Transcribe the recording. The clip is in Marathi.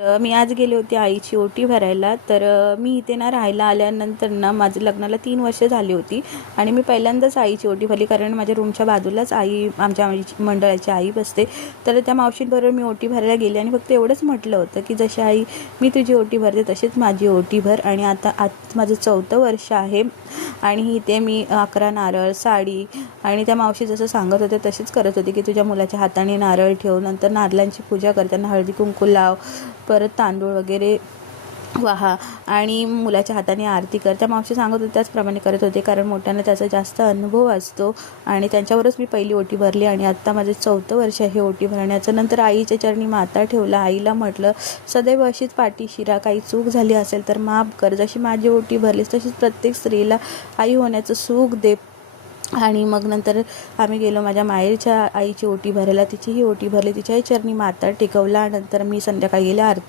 मी आज गेले होते आईची ओटी भरायला. तर मी इथे ना राहायला आल्यानंतर ना माझं लग्नाला तीन वर्ष झाली होती आणि मी पहिल्यांदाच आईची ओटी भरली कारण माझ्या रूमच्या बाजूलाच आई आमच्या आईची- मंडळाची आई बसते. तर त्या मावशींबरोबर मी ओटी भरायला गेले आणि फक्त एवढंच म्हटलं होतं की जशी आई मी तुझी ओटी भरते तशीच माझी ओटी भर आणि आता आज माझं चौथं वर्ष आहे आणि इथे मी अकरा नारळ साडी आणि त्या मावशी जसं सांगत होते तशीच करत होती की तुझ्या मुलाच्या हाताने नारळ ठेव नंतर नारळांची पूजा करताना हळदी कुंकू लाव परत तांदूळ वगैरे वाहा आणि मुलाच्या हाताने आरती कर. त्या मावशी सांगत होते त्याचप्रमाणे करत होते कारण मोठ्यानं त्याचा जास्त अनुभव असतो आणि त्यांच्यावरच मी पहिली ओटी भरली आणि आत्ता माझे चौथं वर्ष आहे ओटी भरण्याचं. नंतर आईच्या चरणी माता ठेवला आईला म्हटलं सदैव अशीच पाठीशी काही चूक झाली असेल तर माफ कर. जशी माझी ओटी भरलीस तशीच प्रत्येक स्त्रीला आई होण्याचं सुख दे. आणि मग नंतर आम्ही गेलो माझ्या माहेरच्या आईची ओटी भरायला. तिचीही ओटी भरली. तिच्याही चरणी माता टेकवला. नंतर मी संध्याकाळी गेले. आरती